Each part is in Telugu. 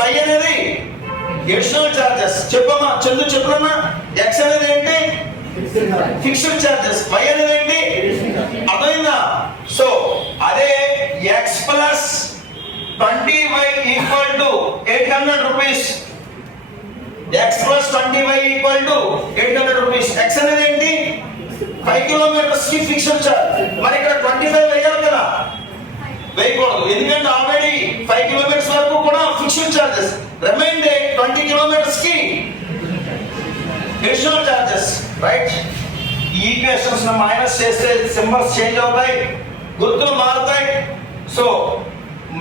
వై అనేది ఎడిషనల్ చార్జెస్. చెప్పమ్మా చందు చెప్పమ్మా. ఎక్స్ అనేది ఏంటి? Fixed charges. వై అనేది ఏంటి? అర్థమైందా? సో అదే X plus 20y equal to 800 rupees. X plus 20y equal to 800 rupees. X అనేది ఏంటి? 5 కిలోమీటర్స్ కి ఫిక్స్డ్ చార్జ్. మరి ఇక్కడ 25 వేయాలి కదా, వేయకూడదు. ఎందుకంటే ఆల్రెడీ 5 కిలోమీటర్స్ వరకు కూడా ఫిక్స్డ్ చార్జెస్. రిమైండర్ 20 కిలోమీటర్స్ కి అడిషనల్ చార్జెస్. రైట్? ఈ ఈక్వేషన్స్ ను మైనస్ చేస్తే సింబల్స్ చేంజ్ అవుతాయి, గుర్తులు మారుతాయి. సో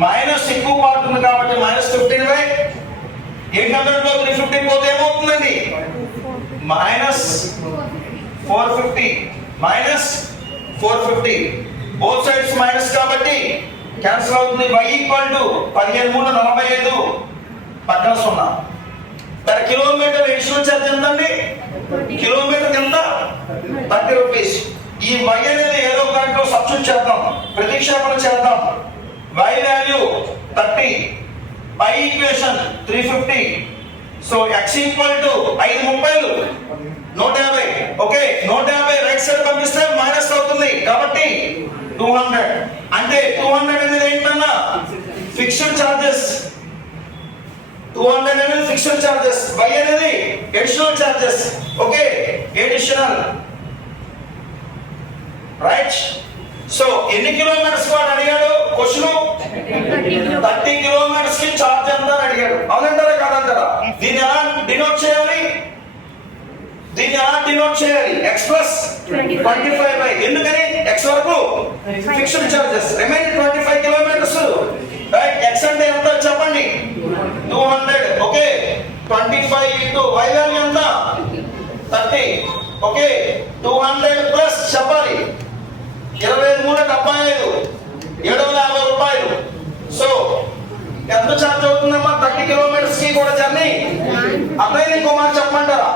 మైనస్ ఎక్కువ పార్ట్ ఉంది కాబట్టి -15y. 800 లో 350 పోతే ఏమవుతుందండి? -450 -450. బోత్ సైడ్స్ మైనస్ కాబట్టి క్యాన్సిల్ అవుతుంది. y ఈక్వల్ టు 15 3 45 పక్కన 0. పర్ కిలోమీటర్ అడిషనల్ ఛార్జ్ ఎంత అండి? కిలోమీటర్ కింద 30 రూపీస్. ఈ y అనేది ఏదో దాంట్లో సబ్స్టిట్యూట్ చేద్దాం, ప్రతిక్షేపణ చేద్దాం. y value 30, y equation 350. So x equal to 5 30 150. Okay, 150 right side పంపిస్తే మైనస్ అవుతుంది కాబట్టి 200. అంటే 200 అనేది ఏంటన్నా? Fixed charges. 200 అనేది ఫిక్స్డ్ చార్జెస్, y అనేది additional charges. Okay, additional. Right? So ఎన్ని కిలోమీటర్స్ వాడు అడిగాడు క్వశ్చన్? 30 కిలోమీటర్స్ కి చార్జ్ ఎంత అని అడిగాడు. అవునంటారా కాదంటారా? దీన్ని ఎలా డినోట్ చేయాలి? x plus 25y. ఎందుకని? x వరకు fixed charges, remaining 25 kilometres. Right? x అంటే ఎంత చెప్పండి? 200. ఓకే, 25 ఇంటూ y వాల్యూ ఎంత? 30. ఓకే, 200 ప్లస్ చెప్పాలి 25 3 75 750 రూపాయలు. సో ఎంత ఛార్జ్ అవుతుందమ్మా 30 కిలోమీటర్స్ కి కూడా జర్నీ? అబ్బాయి ఇంకో మాట చెప్పమంటారా?